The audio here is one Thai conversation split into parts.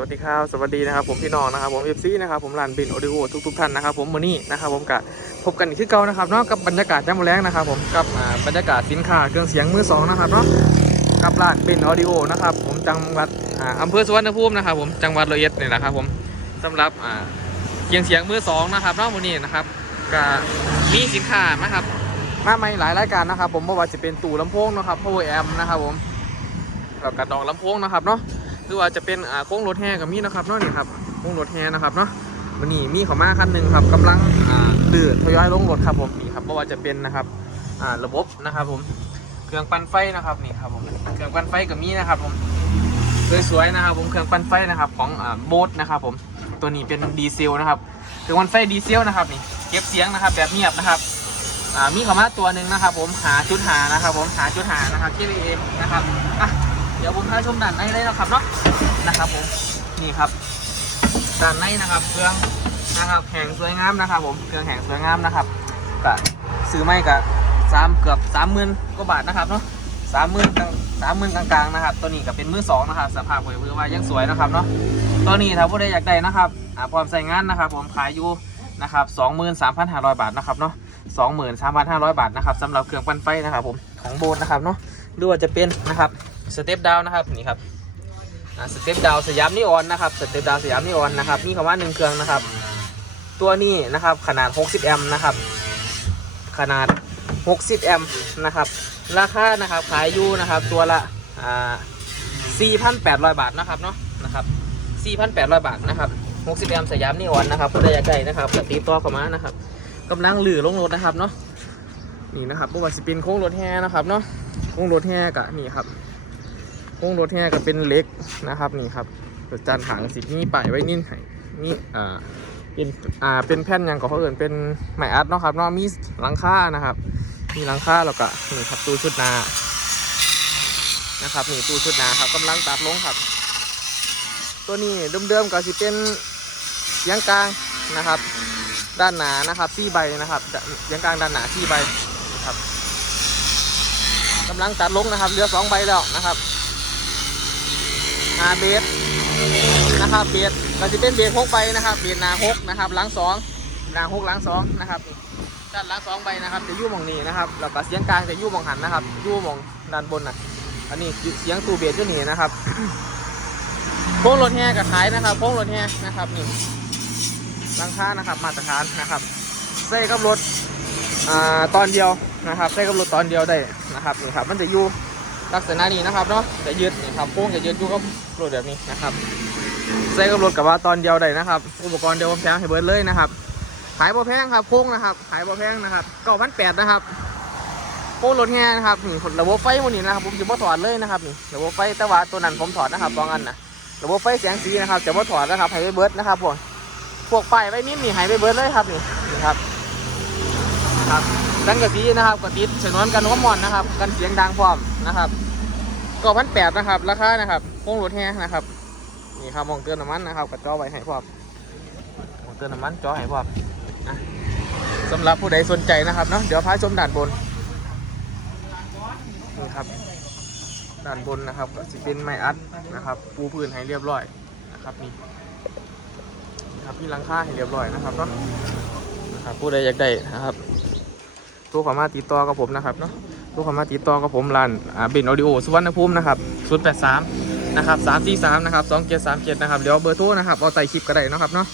วัสดีครับ สวัสดีนะครับผมพี่น้องนะครับผมเอฟซีนะครับผมลานบินโอดิโอทุกทุกท่านนะครับผมวันนี้นะครับผมกับพบกันอีกที่เก่านะครับเนาะกับบรรยากาศย่ำแรงนะครับผมกับบรรยากาศสินค้าเครื่องเสียงมือสองนะครับเนาะกับลานบินออดิโอนะครับผมจังหวัดอ่าอำเภอสุวรรณภูมินะครับผมจังหวัดร้อยอ็ดนี่แหละครับผมสำหรับเครื่องเสียงมือสองนะครับเนาะวันนี้นะครับก็มีสินค้านะครับมาใหม่หลายรายการนะครับ ผมไม่ว่าจะเป็นตู้ลำโพงนะครับ power amp นะครับผมกับกระดองลำโพงนะครับเนาะ หรือว่าจะเป็นอ่าโค้งรถแห่กับมีนะครับเนาะนี่ครับโค้งรถแห่นะครับเนาะวันนี้มีเขอมาคันหนึ่งครับกำลังอ่าดืดทยอยลงรถครับผมนี่ครับไม่ว่าจะเป็นนะครับอ่าระบบนะครับผมเครื่องปั่นไฟนะครับนี่ครับผมเครื่องปั่นไฟกับมีนะครับผมสวยๆนะครับผมเครื่องปั่นไฟนะครับของอ่าโบสนะครับผมตัวนี้เป็นดีเซลนะครับเครื่องปั่นไฟดีเซลนะครับนี่เก็บเสียงนะครับแบบเงียบนะครับอ่ามีเขอมาตัวหนึ่งนะครับ ผมหาจุดหานะครับ ผมหาจุดหานะครับ KVM นะครับอะ เดี๋ยวผมพาชมด้านในเลยนะครับเนาะนะครับผมนี่ครับด้านในนะครับเครื่องนะครับแห่งสวยงามนะครับ ผมเครื่องแห่งสวยงามนะครับก็ซื้อไม่กับสามเกือบสามหมื่นกว่าบาทนะครับเนาะสามหมื่นสามหมื่นกลางๆนะครับ ตัวนี้ก็เป็นมือสองนะครับสภาพเผยว่ายังสวยนะครับเนาะตัวนี้ถ้าผู้ใดอยากได้นะครับพร้อมใส่งานนะครับ ผมขายอยู่นะครับสองหมื่นสามพันห้าร้อยบาทนะครับเนาะสองหมื่นสามพันห้าร้อยบาทนะครับสำหรับเครื่องปั่นไฟนะครับ ผมของโบนนะครับเนาะหรือว่าจะเป็นนะครับ สเต็ปดาวนะครับนี่ครับสเต็ปดาวสยามนิออนนะครับสเต็ปดาวสยามนิออนนะครับมีคำว่าหนึ่งเครื่องนะครับ ตัวนี้นะครับขนาด 60 แอมป์นะครับ ขนาด 60 แอมป์นะครับ ราคานะครับขายอยู่นะครับตัวละอ่า4,800 บาทนะครับเนาะนะครับ4,800 บาทนะครับ60 แอมป์สยามนิออนนะครับผู้ใดอยากได้นะครับก็ติดต่อเข้ามานะครับกำลังหลือลงรถนะครับเนาะนี่นะครับบ่ว่าสิป็นโค้งรถแฮนะครับเนาะโค้งรถแห่กะนี่ครับ โค้งรถแห่ก็เป็นเล็กนะครับนี่ครับจานหางสินี่ป่ายไว้นิ่นไห้นี่อ่าเป็นอ่าเป็นแผ่นยังก็เขาเอื่นเป็นไม้อัดเนาะครับเนาะมีหลังคานะครับ มีหลังคาแล้วก็นี่ครับตู้ชุดนานะครับนี่ตู้ชุดนาครับกำลังตัดลงครับ ตัวนี้เดิมๆก็สิเป็นเสียงกลางนะครับ ด้านหนานะครับซี่ใบนะครับเสียงกลางด้านหนาซี่ใบนะครับกำลังตัดลงนะครับเหลือสองใบแล้วนะครับ อาเบสนะครับเบสก็จะเป็นเบสหกใบนะครับเบสหนาหกนะครับหลังสองหนาหกหลังสองนะครับด้านหลังสองใบนะครับ จะยู่มองนี้นะครับแล้วก็เสียงกลางจะยู่มองหันนะครับยู่มองด้านบนนะอันนี้เสียงตูเบสอยู่นี่นะครับโค้งรถแห่กับขายนะครับโค้งรถแห่นะครับนี่ลังคานะครับมาตรฐานนะครับใส่กับรถอ่าตอนเดียวนะครับใส่กับรถตอนเดียวได้นะครับนี่ครับมันจะอยู่ ลักษณะนี้นะครับเนาะจะยืดนี่ครับโค้งจะยืดอยู่กับรถแบบนี้นะครับใส่กับรถกับว่าตอนเดียวได้นะครับ อุปกรณ์เดียวผมแถมให้เบิร์ดเลยนะครับขายบ่แพงครับโค้งนะครับขายบ่แพงนะครับเก้าพันแปดนะครับโค้งรถแห่นะครับนี่ระบบไฟหมดนี้นะครับผมจะบ่ถอดเลยนะครับนี่ระบบไฟแต่ว่าตัวนั้นผมถอดนะครับสองอันนะระบบไฟแสงสีนะครับจะบ่ถอดนะครับให้ไปเบิร์ดนะครับพวกพวกป้ายไว้นิ่มนี่ให้ไปเบิร์ดเลยครับนี่นี่ครับครับดังกะสีนะครับกะติดฉนวนกันน้ำมอนนะครับ กันเสียงดังพร้อม นะครับก็พันแปดนะครับ ราคานะครับโค้งรถแห่นะครับ นี่ครับมองเตือนน้ำมันนะครับกับจอไว้ให้พร้อมมองเตือนน้ำมันจอให้พร้อมสำหรับผู้ใดสนใจนะครับเนาะเดี๋ยวพาชมด่านบนนี่ครับด่านบนนะครับก็สิเป็นไม้อัดนะครับ ปูพื้นให้เรียบร้อยนะครับนี่นี่ครับพี่ลังค่าให้เรียบร้อยนะครับเนาะนะครับผู้ใดอยากได้นะครับตัวขอมาติดต่อกับผมนะครับเนาะ ตัวขอมาติดต่อกับผมร้านอ่าเบนออดิโอสุวรรณภูมินะครับ0 8 3นะครับ3 4 3นะครับ2 7 3 7นะครับเดี๋ยวเบอร์โทรนะครับเอาใส่คลิปก็ได้นะครับเนาะ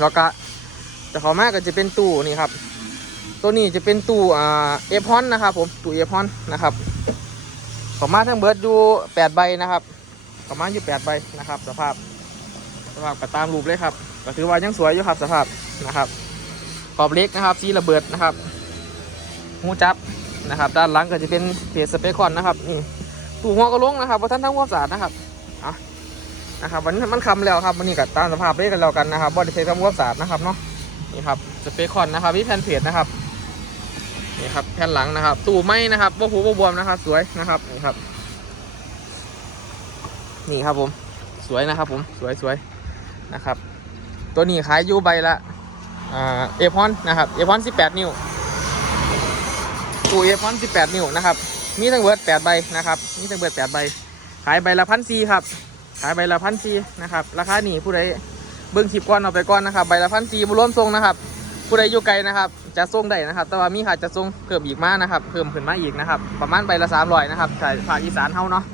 แล้วก็จะขอมาก็จะเป็นตู้นี่ครับตัวนี้จะเป็นตู้อ่าเอฟฮอนนะครับผมตู้เอฟฮอนนะครับขอมาทั้งเบิร์ดอยู่8ใบนะครับขอมาอยู่8ใบนะครับ สภาพสภาพก็ตามรูปเลยครับก็ถือว่ายังสวยอยู่ครับสภาพนะครับขอบเล็กนะครับสีระเบิดนะครับหูจับ นะครับ ด้านหลังก็จะเป็นเพจสเปคคอนนะครับนี่ตู้หัวก็ลงนะครับเพราะท่านทั้งความสะอาดนะครับอะนะครับวันนี้มันคำแล้วครับวันนี้กับตามสภาพเล่กันแล้วกันนะครับบอดี้เททำความสะอาดนะครับเนาะนี่ครับสเปคคอนนะครับพี่แผ่นเพจนะครับนี่ครับแผ่นหลังนะครับ ตู้ไม้นะครับบ่หูบ่บวมนะครับสวยนะครับนี่ครับ นี่ครับผมสวยนะครับผมสวยสวยนะครับ ตัวนี้ขายอยู่ใบละเอฟอนนะครับเอฟอน18 นิ้ว ตู้เอฟอน18นิ้วนะครับ มีทั้งเบิร์ด8ใบนะครับ มีทั้งเบิร์ด8ใบ ขายใบละพันสี่ครับ ขายใบละพันสี่นะครับ ราคาหนีผู้ใดเบิ้งคลิปก่อนเอาไปก่อนนะครับ ใบละพันสี่บุรวมทรงนะครับ ผู้ใดอยู่ไกลนะครับ จะส่งได้นะครับ แต่ว่ามีค่าจะส่งเพิ่มอีกมานะครับ เพิ่มขึ้นมาอีกนะครับ ประมาณใบละสามร้อยนะครับใช่ภาคอีสานเฮาเนาะ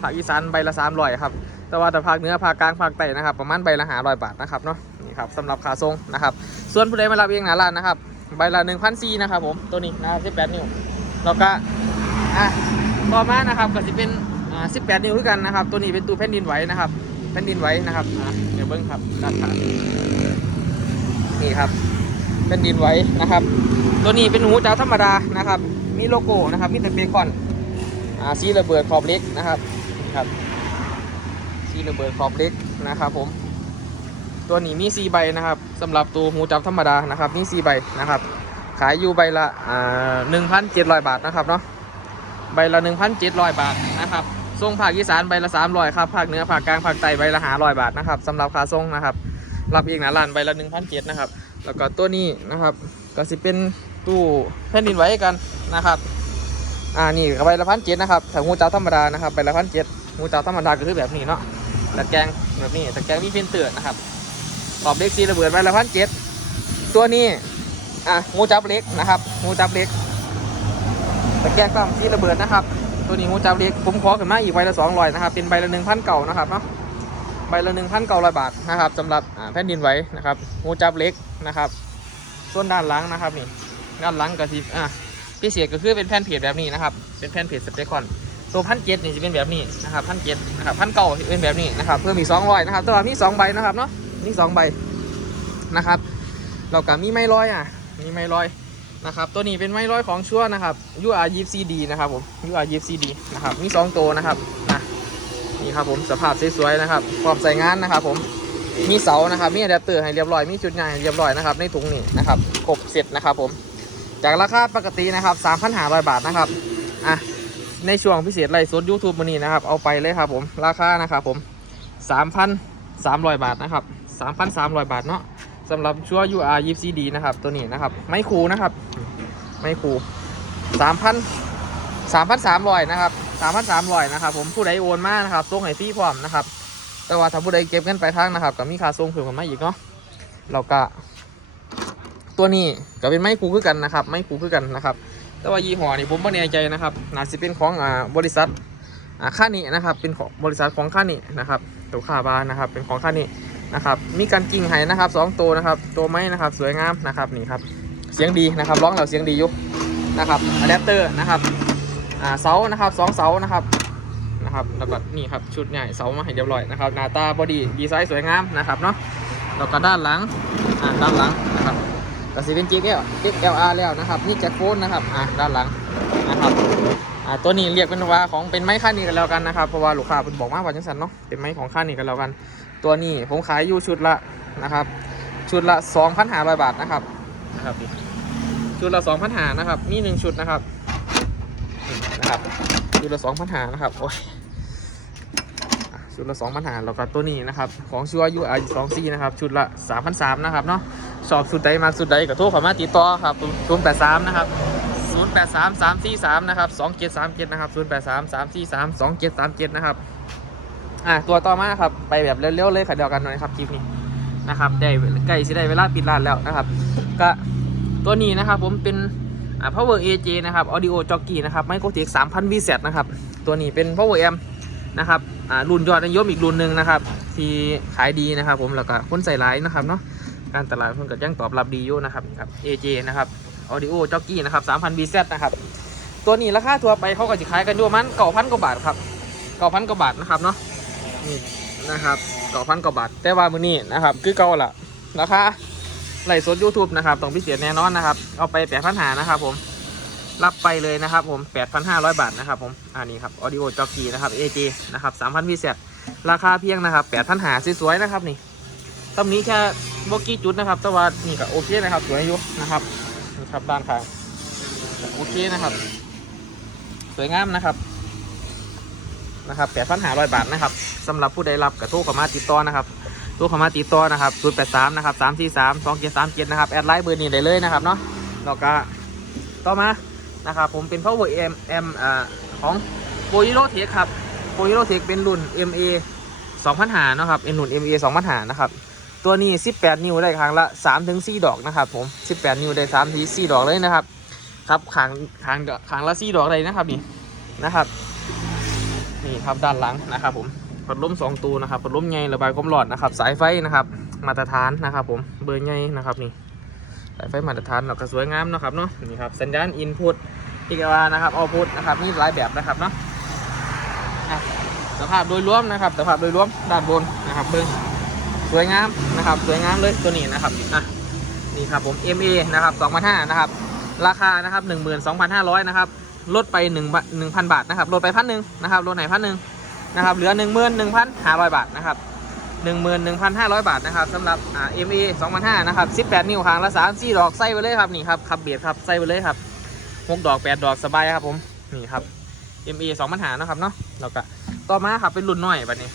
ภาคอีสานใบละสามร้อยครับ แต่ว่าแต่ภาคเหนือภาคกลางภาคใต้นะครับ ประมาณใบละห้าร้อยบาทนะครับเนาะ นี่ครับสำหรับค่าส่งนะครับ ส่วนผู้ใดมารับเองหนาร้านนะครับ ใบละหนึ่งพันซีนะครับผมตัวนี้นะสิบแปดนิ้วแล้วก็อะต่อมานะครับก็จะเป็นอ่าสิบแปดนิ้วคือกันนะครับ ตัวนี้เป็นตู้แผ่นดินไหวนะครับแผ่นดินไหวนะครับอะเดี๋ยวเบิ้งครับด้านขานี่ครับเป็นดินไว้นะครับ ตัวนี้เป็นหูจ้าธรรมดานะครับ มีโลโก้นะครับมีแต่เบคอนอ่าซีระเบิดขอบเล็กนะครับครับซีระเบิดขอบเล็กนะครับผม ตัวนี้มี4ใบนะครับสำหรับตัวหูจับธรรมดานะครับมี4ใบนะครับ ขายอยู่ใบละอ่า1,700บาทนะครับเนาะใบละ1,700บาทนะครับส่งภาคอีสานใบละ300ครับภาคเหนือภาคกลางภาคใต้ใบละ500บาทนะครับสำหรับค่าส่งนะครับรับเองหนะร้านใบละ1,700นะครับแล้วก็ตัวนี้นะครับก็สิเป็นตู้แผ่นดินไหวกันนะครับอ่านี่ก็ใบละพันเจ็ดนะครับถ้างูเจ้าธรรมดานะครับใบละพันเจ็ดงูเจ้าธรรมดาก็คือแบบนี้เนาะตะแกรงแบบนี้ตะแกรงมีฟินเตือนนะครับ ขอบเล็กซีระเบิดใบละพันเจ็ดตัวนี้ อะงูจับเล็กนะครับงูจับเล็กตะแกรงตั้มซีระเบิดนะครับ ตัวนี้งูจับเล็กผมขอขึ้นมาอีกใบละสองร้อยนะครับ เป็นใบละหนึ่งพันเก่านะครับเนาะใบละหนึ่งพันเก่าร้อยบาทนะครับสำหรับแผ่นดินไหวนะครับงูจับเล็กนะครับ ส่วนด้านหลังนะครับนี่ด้านหลังกระสิบอะพิเศษก็คือเป็นแผ่นเพจแบบนี้นะครับ เป็นแผ่นเพจสเปคอนตัวพันเจ็ดนี่จะเป็นแบบนี้นะครับพันเจ็ดนะครับพันเก่าเป็นแบบนี้นะครับ เพิ่มอีกสองร้อยนะครับตัวมีสองใบนะครับเนาะ มีสองใบนะครับเราก็มีไม้ร้อยอะ มีไม้ร้อยนะครับ ตัวนี้เป็นไม้ร้อยของชั่วนะครับ UR 2 4 D นะครับผม UR 2 4 D นะครับ มีสองตัวนะครับนะนี่ครับผมสภาพสวยๆนะครับพร้อมใส่งานนะครับผมมีเสานะครับ มีอะแดปเตอร์ให้เรียบร้อย มีจุดใหญ่ให้เรียบร้อยนะครับ ในถุงนี้นะครับครบเสร็จนะครับผม จากราคาปกตินะครับ3,500 บาทนะครับ อะ ในช่วงพิเศษไลฟ์สด YouTube วันนี้นะครับ เอาไปเลยครับผม ราคานะครับผม 3,300 บาทนะครับ 3,300 บาทเนาะสำหรับชั่ว UR 24D นะครับ ตัวนี้นะครับ ไม่คูนะครับ ไม่คู3,000 3,300นะครับ3,300นะครับ ผมผู้ใดโอนมานะครับส่งให้ฟรีพร้อมนะครับ แต่ว่าถ้าผู้ใดเก็บเงินไปลายทางนะครับก็มีค่าส่งเพิ่มขึ้นมาอีกเนาะเราก็ตัวนี้ก็เป็นไม้คูคือกันนะครับ ไม้คูคือกันนะครับ แต่ว่ายี่ห้อนี่ผมไม่แน่ใจนะครับน่าจะเป็นของอ่าบริษัทอ่าค่านี้นะครับ เป็นของบริษัทของค่านี้นะครับตัวคาบานะครับ เป็นของค่านี้ นะครับมีการกิ่งไห้นะครับสองตัวนะครับตัวไม้นะครับสวยงามนะครับนี่ครับเสียงดีนะครับร้องแล้วเสียงดีอยู่นะครับอะแดปเตอร์นะครับอ่าเสานะครับสองเสานะครับนะครับแล้วก็นี่ครับชุดใหญ่เสามาให้เรียบร้อยนะครับหน้าตาบอดี้ดีไซน์สวยงามนะครับเนาะแล้วก็ด้านหลังอ่าด้านหลังนะครับก็สิเป็น JL XLR แล้วนะครับนี่แจ็คโฟนนะครับอ่าด้านหลังนะครับอ่าตัวนี้เรียกเป็นว่าของเป็นไม้ค่านี้กันแล้วกันนะครับเพราะว่าลูกค้าเพิ่นบอกมาว่าจังสันเนาะเป็นไม้ของค่านี้กันแล้วกัน ตัวนี้ผมขายอยู่ชุดละนะครับ ชุดละ 2,500 บาทนะครับนะครับนี่ชุดละ2,500นะครับ มีหนึ่งชุดนะครับนี่นะครับชุดละ2,500นะครับโอ้ยชุดละ2 0 0 0แล้วก็ตัวนี้นะครับ ของชัวยูไอสองซีนะครับ ชุดละ3 3 0 0นะครับเนาะชอบสุดใดมาสุดใดก็โทรเข้ามาติดต่อครับ0 8 3นะครับ0 8 3 3 4 3นะครับ2 7 3 7นะครับ0 8 3 3 4 3 2 7 3 7นะครับ อะตัวต่อมาครับไปแบบเร็วๆเลยค่ะเดียวกันหน่อยครับคลิปนี้นะครับได้ใกล้สิได้เวลาปิดร้านแล้วนะครับ ก็ตัวนี้นะครับผมเป็นอ่า power AJ นะครับ audio jockey นะครับ microtech 3,000 VZ นะครับ ตัวนี้เป็น power amp นะครับอ่ารุ่นยอดนิยมอีกรุ่นหนึ่งนะครับ ที่ขายดีนะครับ ผมแล้วก็คนใส่ร้ายนะครับเนาะการตลาดเพิ่นก็ยังตอบรับดีอยู่นะครับนี่ครับ AJ นะครับ Audio Jockey นะครับ 3,000 BZ นะครับ ตัวนี้ราคาทั่วไปเขาก็จะขายกันอยู่ประมัน9,000กว่าบาทครับ9,000กว่าบาทนะครับเนาะ นะครับ9,000กว่าบาทแต่ว่ามื้อนี้นะครับ คือเก่าละราคาไลฟ์สด YouTube นะครับต้องพิเศษแน่นอนนะครับ เอาไป8,500นหานะครับผมรับไปเลยนะครับผม 8,500 บาทนะครับผมอันนี้ครับ Audio Jockey นะครับ AJ นะครับ3,000พิเศษราคาเพียงนะครับ8,500สวยๆนะครับนี่ตำนี้แค่บกี้จุดนะครับแต่ว่านี่ก็โอเคนะครับสวยอยู่นะครับนี่ครับด้านข้างโอเคนะครับ สวยงามนะครับ นะครับ8,500บาทนะครับสำหรับผู้ใดรับกระทู้เข้ามาติดต่อนะครับโทรเข้ามาติดต่อนะครับ083นะครับ343 2737นะครับแอดไลน์เบอร์นี้ได้เลยนะครับเนาะแล้วก็ต่อมานะครับผมเป็น power m m อ่าของโปรยิโรเทคครับโปรยิโรเทคเป็นรุ่น ma 2,000หานะครับเอ็นหนุน MA 2,000หานะครับตัวนี้ 18 นิ้วได้ครั้งละ3ถึง4ดอกนะครับผม 18 นิ้วได้3ถึง4ดอกเลยนะครับ ครับขางขางขางละ4ดอกเลยนะครับนี่นะครับ ครับ ด้านหลังนะครับ ผมพัดลม2ตัวนะครับพัดลมใหญ่ระบายความร้อนนะครับ สายไฟนะครับ มาตรฐานนะครับ ผมเบอร์ใหญ่นะครับนี่สายไฟมาตรฐานเราก็สวยงามเนาะครับเนาะนี่ครับสัญญาณอินพุตอีกว่านะครับเอาพุตนะครับมีหลายแบบนะครับเนาะอะสภาพโดยรวมนะครับสภาพโดยรวมด้านบนนะครับเบิ้งสวยงามนะครับ สวยงามเลยตัวนี้นะครับอะนี่ครับผม MA นะครับ2,500นะครับราคานะครับ 12,500 นะครับ ลดไป1 1,000บาทนะครับลดไปพันหนึ่งนะครับลดไหนพันหนึ่งนะครับเหลือ11,500บาทนะครับ11,500บาทนะครับสำหรับอ่า MA 2,500นะครับ18นิ้วคางละ3 4ดอกใส่ไปเลยครับนี่ครับขับเบียดครับใส่ไปเลยครับ6ดอก8ดอกสบายครับผมนี่ครับ MA 2,500นะครับเนาะแล้วก็ต่อมาครับเป็นรุ่นน้อยแบบนี้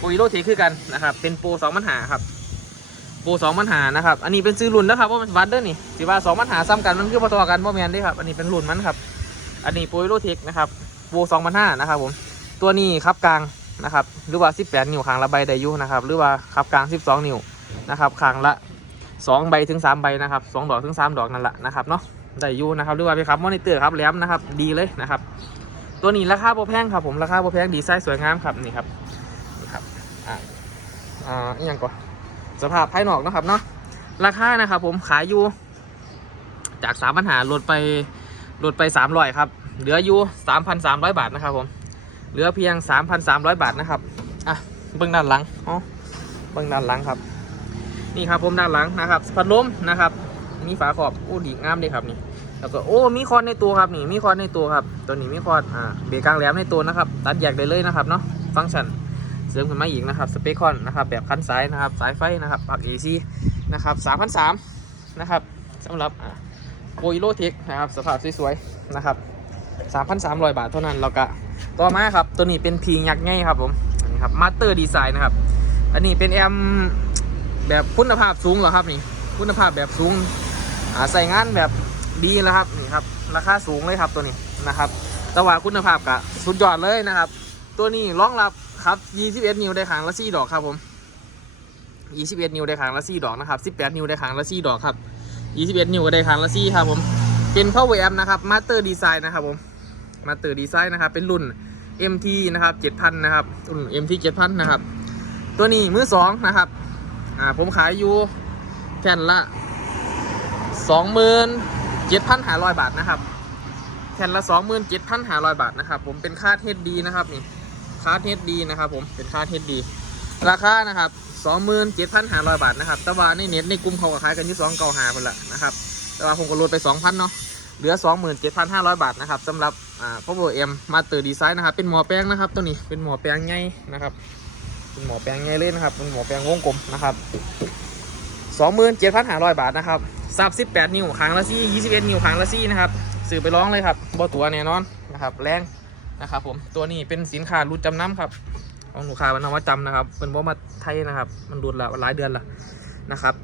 ปรอีโรทีคือกันนะครับเป็นโปร2,500ครับโปร2,500นะครับ อันนี้เป็นซื้อรุ่นนะครับว่ามันวัดเด้อนี่สิว่า2,500ซ้ำกันมันคือพอๆกันบ่แมนเด้ครับ อันนี้เป็นรุ่นมันครับ อันนี้ปรอีโรทีนะครับโปร2,500นะครับผมตัวนี้ครับกลางนะครับหรือว่า 18 นิ้วคางละใบไดยุนะครับหรือว่าขับกลาง 12 นิ้วนะครับคางละ 2 ใบถึง 3 ใบนะครับ2ดอกถึง 3 ดอกนั่นแหละนะครับเนาะไดยุนะครับหรือว่าไปครับมอนิเตอร์ครับแหลมนะครับดีเลยนะครับ ตัวนี้ราคาโปรแพงครับผมราคาโปรแพงดีไซน์สวยงามครับนี่ครับนี่ครับอ่าอ่าอหย่างก่อนสภาพภายนอกนะครับเนาะราคานะครับผมขายอยู่จาก3 0 0 0หาลดไป ลดไป300ครับ เหลืออยู่3,300บาทนะครับผม เหลือเพียง3,300บาทนะครับ อะ เบื้องด้านหลังอ๋อเบื้องด้านหลังครับ นี่ครับผมด้านหลังนะครับ พัดลมนะครับ มีฝาขอบโอ้ดีงามเลยครับนี่ แล้วก็โอ้ มีคอนในตัวครับนี่ มีคอนในตัวครับ ตัวนี้มีคอน อ่า เบรกกลางแหลมในตัวนะครับ ตัดแยกได้เลยนะครับเนาะ ฟังก์ชันเสริมขึ้นมาอีกนะครับ สเปคคอนนะครับ แบบคันซ้ายนะครับ สายไฟนะครับ ปลั๊ก AC นะครับ3,300นะครับสำหรับอ่า โปรโลเทคนะครับสภาพสวยๆนะครับ3,300 บาทเท่านั้นแล้วก็ต่อมาครับตัวนี้เป็นพียักษ์ง่ายครับผมอันนี้ครับมาสเตอร์ดีไซน์นะครับ อันนี้เป็นแอมแบบคุณภาพสูงเหรอครับนี่คุณภาพแบบสูงใส่งานแบบดีแล้วครับนี่ครับราคาสูงเลยครับตัวนี้นะครับแต่ว่าคุณภาพกะสุดยอดเลยนะครับ ตัวนี้รองรับครับ 21 นิ้วได้ขางละ4ดอกครับผม 21 นิ้วได้ขางละ4ดอกนะครับ 18 นิ้วได้ขางละ4ดอกครับ 21 นิ้วได้ขางละ4ครับผมเป็น power amp นะครับ master design นะครับผมมาเตอร์ดีไซน์นะครับเป็นรุ่น MT นะครับ7,000นะครับรุ่น MT 7,000นะครับตัวนี้มือสองนะครับอ่าผมขายอยู่แค่นละ 27,500 บาทนะครับแค่นละ 27,500 บาทนะครับผมเป็นค่าเทสดีนะครับนี่ค่าเทสดีนะครับผมเป็นค่าเทสดี ราคานะครับ 27,500บาทนะครับ แต่ว่าในเน็ตในกลุ่มเขาก็ขายกันอยู่2เก่าหาคนละนะครับ แต่ว่าผมก็ลดไป2,000เนาะ เหลือ27,500บาทนะครับสำหรับอ่า Power M Master Design นะครับ เป็นหมอแปลงนะครับ ตัวนี้เป็นหมอแปลงใหญ่นะครับ เป็นหมอแปลงใหญ่เลยนะครับ เป็นหมอแปลงวงกลมนะครับ27,500บาทนะครับซับ18นิ้วครั้งละซี่21นิ้วครั้งละซี่นะครับสื่อไปร้องเลยครับบ่ตัวแน่นอนนะครับ แรงนะครับผม ตัวนี้เป็นสินค้ารูดจำนำครับ ของลูกค้ามันเอามาจำนะครับเป็นบ่มาไทยนะครับ มันรูดละหลายเดือนละนะครับ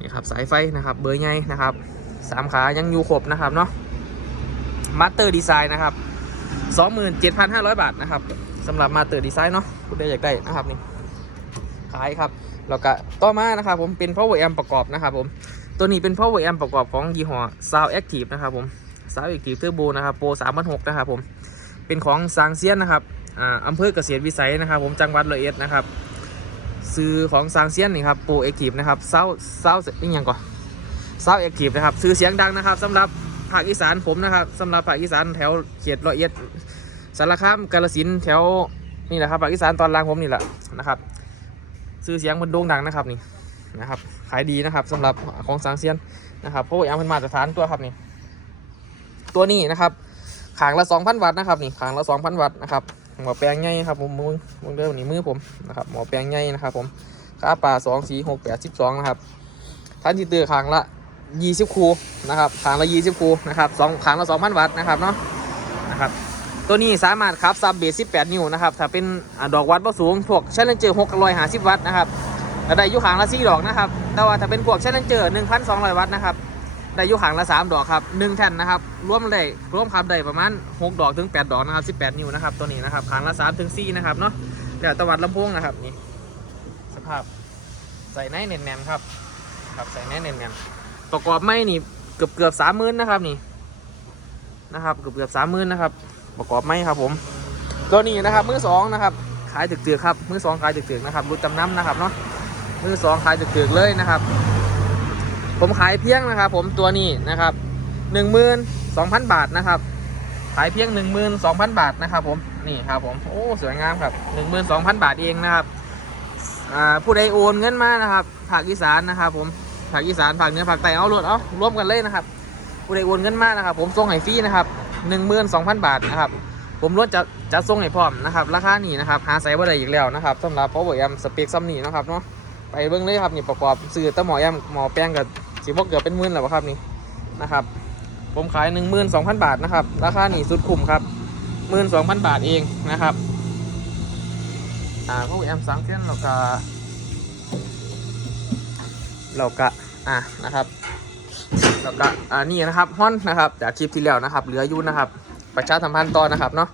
นี่ครับสายไฟนะครับ เบอร์ใหญ่นะครับสามขายังอยู่ครบนะครับเนาะมาสเตอร์ดีไซน์นะครับ27,500บาทนะครับสำหรับมาสเตอร์ดีไซน์เนาะคุณได้อยากได้นะครับนี่ขายครับแล้วก็ต่อมานะครับผมเป็น power amp ประกอบนะครับผมตัวนี้เป็น power amp ประกอบของยี่ห้อ Sound Active นะครับผม Sound Active Turbo นะครับโปร3,600นะครับผมเป็นของซางเซียนนะครับ อ่าอำเภอเกษตรวิสัยนะครับ ผมจังหวัดร้อยเอ็ดนะครับซื้อของซางเซียนนี่ครับโปรเอกีฟนะครับเซาเซาอีกอย่างก่อนซาเอ็กทีฟนะครับซื้อเสียงดังนะครับสำหรับภาคอีสานผมนะครับสำหรับภาคอีสานแถวเขตร้อยเอ็ดสารคามกาฬสินแถวนี่แหละครับภาคอีสานตอนล่างผมนี่แหละนะครับซื้อเสียงมันโด่งดังนะครับนี่นะครับขายดีนะครับสำหรับของสังเซียนนะครับเพราะว่ายังเป็นมาตรฐานตัวครับนี่ตัวนี้นะครับขางละ 2,000 วัตต์นะครับนี่ขางละ 2,000 วัตต์นะครับ หมอแปลงใหญ่ครับผมมือมือเดิมนี่มือผมนะครับหมอแปลงใหญ่นะครับผมค่าปลา2 4 6 8 12นะครับท่านจิตเตอร์ครั้งละ20คูนะครับครั้งละ20คูนะครับสองครั้งละ2,000วัตต์นะครับเนาะนะครับตัวนี้สามารถขับซับเบส18นิ้วนะครับถ้าเป็นอดอกวัดบ่สูงพวกเชลเลนเจอร์650วัตต์นะครับได้ยุครั้งละ4ดอกนะครับแต่ว่าถ้าเป็นพวกเชลเลนเจอร์1,200วัตต์นะครับ ได้อยุครั้งละ3ดอกครับ1แท่นนะครับรวมได้รวมขับได้ประมาณ6ดอกถึง8ดอกนะครับ18นิ้วนะครับตัวนี้นะครับครั้งละ3ถึง4นะครับเนาะแล้วตะวัดลำโพงนะครับนี่ครับใส่ในเน่นๆครับครับใส่ในเน่นๆประกอบไม่นี่เกือบเกือบสามหมื่นนะครับนี่นะครับเกือบเกือบสามหมื่นนะครับประกอบไม่ครับผมตัวนี้นะครับมือสองนะครับขายตึกๆครับมือสองขายตึกๆนะครับรูดจำนำนะครับเนาะมือสองขายตึกๆเลยนะครับ ผมขายเพียงนะครับ ผมตัวนี้นะครับหนึ่งหมื่นสองพันบาทนะครับ ขายเพียงหนึ่งหมื่นสองพันบาทนะครับ ผมนี่ครับผมโอ้สวยงามครับหนึ่งหมื่นสองพันบาทเองนะครับผู้ใดโอนเงินมานะครับภาคอีสานนะครับ ผมภาคอีสานภาคเหนือภาคใต้เอารวดเอารวมกันเลยนะครับผู้ใดโอนเงินมานะครับ ผมส่งให้ฟรีนะครับหนึ่งหมื่นสองพันบาทนะครับผมล้วนจะจะส่งให้พร้อมนะครับ ราคานี้นะครับหาใส่บ่ได้อีกแล้วนะครับสำหรับ Power M สเปคซัมนี่นะครับเนาะไปเบิ่งเลยครับนี่ประกอบซื้อตะหมอแอมหมอแป้งกับ สีบกเกือบเป็นหมื่นแล้วครับนี่นะครับ ผมขาย 12,000 บาทนะครับ ราคานี่สุดคุ้มครับ12,000บาทเองนะครับ อ่าพวกแอมสังเกตเราก็เราก็อ่านะครับเราก็อ่านี่นะครับฮอนนะครับจากคลิปที่แล้วนะครับ เหลืออยู่นะครับ ประชาสัมพันธ์ต่อนะครับเนาะ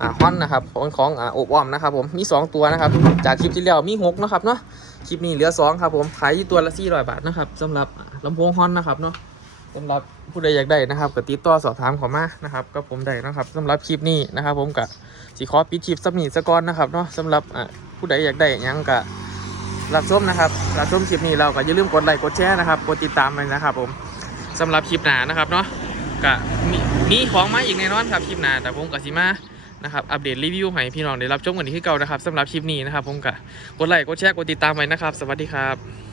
อ่าฮอนนะครับของของอ่าอบอ้อมนะครับ ผมมี 2 ตัวนะครับ จากคลิปที่แล้วมี6นะครับเนาะ คลิปนี้เหลือ2ครับผมขายอยู่ตัวละ400บาทนะครับสำหรับอ่าลำโพงฮอนนะครับเนาะสำหรับผู้ใดอยากได้นะครับก็ติดต่อสอบถามขอมานะครับก็ผมได้นะครับสำหรับคลิปนี้นะครับ ผมกับสีขอปิดคลิปสักนิดสกอนนะครับเนาะสำหรับอะผู้ใดอยากได้ยังก็รับชมนะครับรับชมคลิปนี้เราก็อย่าลืมกดไลค์กดแชร์นะครับกดติดตามเลยนะครับ ผมสำหรับคลิปหน้านะครับเนาะก็มีมีของมาอีกแน่นอนครับคลิปหน้าแต่ผมกับซิมา นะครับอัปเดตรีวิวให้พี่น้องได้รับชมกันอีกที่เก่านะครับสำหรับคลิปนี้นะครับผมก็กดไลค์กดแชร์กดติดตามไว้นะครับ สวัสดีครับ